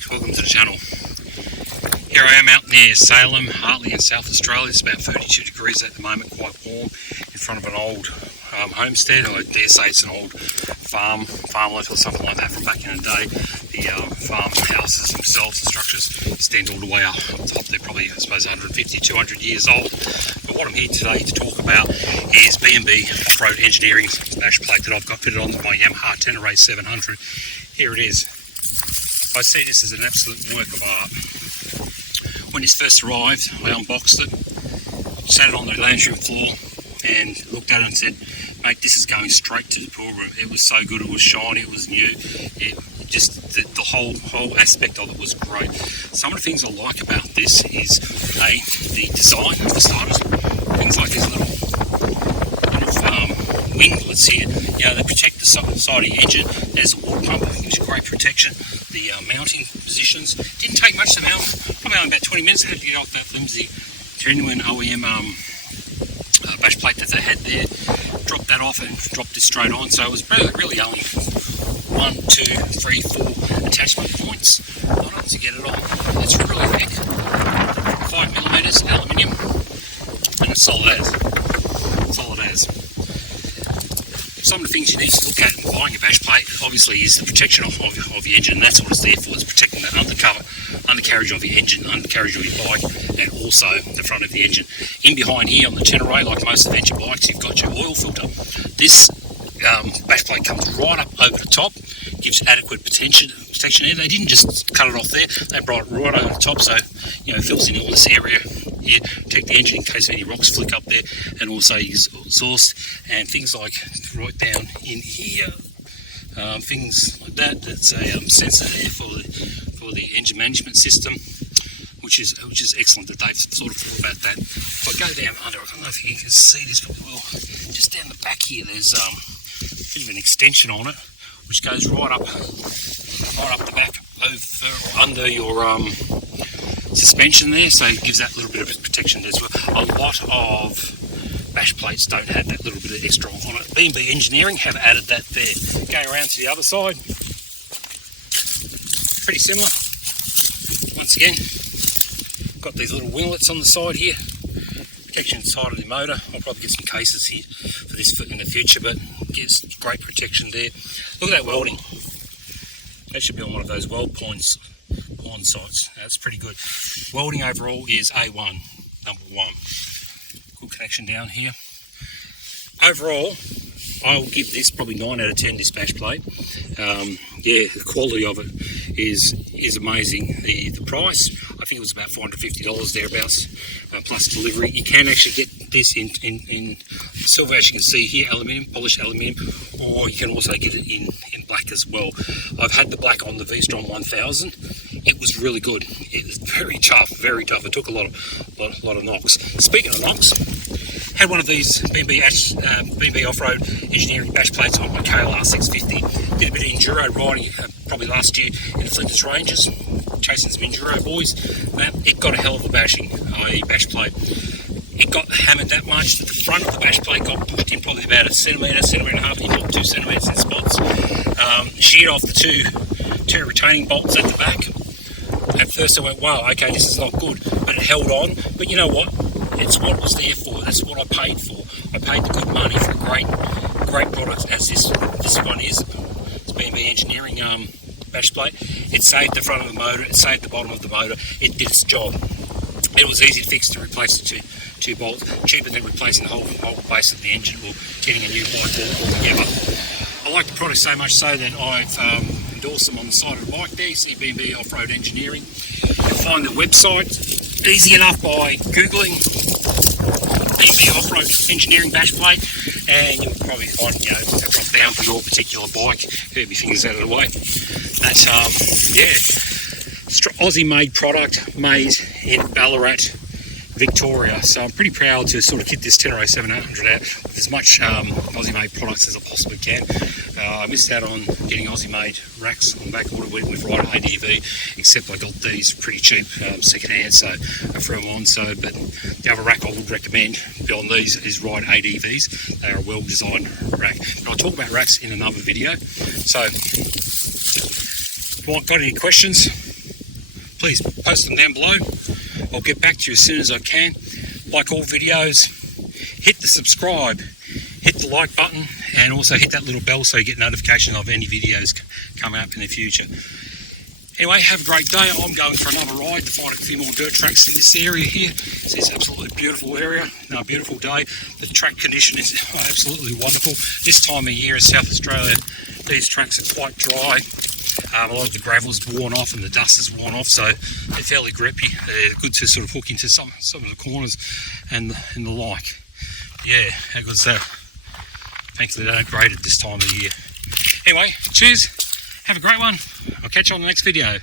folks, welcome to the channel. Here I am out near Salem, Hartley in South Australia. It's about 32 degrees at the moment, quite warm, in front of an old homestead, or I dare say it's an old farmlet or something like that from back in the day. The farm houses themselves, the structures, extend all the way up top. They're probably, I suppose, 150, 200 years old. But what I'm here today to talk about is B&B off-road engineering smash plate that I've got fitted onto my Yamaha Tenere 700. Here it is. I see this as an absolute work of art. When this first arrived, I unboxed it, sat it on the lounge room floor and looked at it and said, mate, this is going straight to the pool room. It was so good, it was shiny, it was new, the whole aspect of it was great. Some of the things I like about this is the design of the starters, things like these little winglets here, they protect the side of the engine. There's a water pump, which is great protection. The mounting positions didn't take much to mount, probably only about 20 minutes. I had to get off that flimsy genuine OEM bash plate that they had there, dropped that off and dropped it straight on. So it was really only 1, 2, 3, 4 attachment points to get it on. It's really thick, 5mm aluminium, and it's solid as. Some of the things you need to look at in buying a bash plate, obviously, is the protection of your engine. And that's what it's there for. It's protecting the undercarriage of your engine, undercarriage of your bike, and also the front of the engine. In behind here on the Tenere, like most adventure bikes, you've got your oil filter. This bash plate comes right up over the top, gives adequate protection here. They didn't just cut it off there, they brought it right over the top, so it fills in all this area here, protect the engine in case any rocks flick up there, and also exhaust and things like right down in here, things like that. That's a sensor there for the engine management system, which is excellent that they've sort of thought about that. If I go down under, I don't know if you can see this probably well, just down the back here there's a bit of an extension on it, which goes right up the back over under your suspension there, so it gives that little bit of protection as well. A lot of bash plates don't have that little bit of extra on it. B&B Engineering have added that there. Going around to the other side, pretty similar. Once again, got these little winglets on the side here, protection side of the motor. I'll probably get some cases here for this in the future, but gives great protection there. Look at that welding. That should be on one of those weld points on sites. That's pretty good. Welding overall is A1, number 1. Good connection down here. Overall, I'll give this probably 9 out of 10, this bash plate. The quality of it is amazing. The price, I think it was about $450 thereabouts, plus delivery. You can actually get this in silver, as you can see here, aluminium, polished aluminium, or you can also get it in black as well. I've had the black on the V-Strom 1000. It was really good. It was very tough. It took a lot of knocks. Speaking of knocks, had one of these B&B off-road engineering bash plates on my KLR 650. Did a bit of enduro riding probably last year in the Flinders Ranges, chasing some enduro boys. It got a hell of a bashing, i.e. bash plate. It got hammered that much that the front of the bash plate got pushed in probably about a centimetre and a half, if not 2 centimetres in spots. Sheared off the two retaining bolts at the back. At first I went, wow, okay, this is not good, but it held on. But you know what? It's what it was there for. That's what I paid for. I paid the good money for a great product, as this one is. It's B&B Engineering bash plate. It saved the front of the motor. It saved the bottom of the motor. It did its job. It was easy to fix to replace the two bolts. Cheaper than replacing the whole base of the engine or getting a new white bolt altogether. I like the product so much so that I've endorsed them on the side of the bike there. You see B&B Off-Road Engineering. You can find the website easy enough by Googling B&B Off-Road Engineering bash plate, and you'll probably find a drop down for your particular bike. Get my fingers out of the way. That's Aussie made product, made in Ballarat, Victoria. So I'm pretty proud to sort of kit this Tenere 700 out with as much Aussie made products as I possibly can. I missed out on getting Aussie made racks on the back. I would have went with right ADV, except I got these pretty cheap second hand, so I threw them on. But the other rack I would recommend beyond these is right ADVs. They are a well designed rack. But I'll talk about racks in another video. So if you got any questions, please post them down below. I'll get back to you as soon as I can. Like all videos, hit the subscribe, hit the like button, and also hit that little bell so you get notification of any videos coming up in the future. Anyway, have a great day. I'm going for another ride to find a few more dirt tracks in this area here. It's this absolutely beautiful area. A beautiful day. The track condition is absolutely wonderful. This time of year in South Australia, these tracks are quite dry. A lot of the gravel's worn off and the dust is worn off, so they're fairly grippy. They're good to sort of hook into some of the corners and the like. Yeah, how good is that? Thankfully they don't grade it this time of year. Anyway, cheers. Have a great one. I'll catch you on the next video.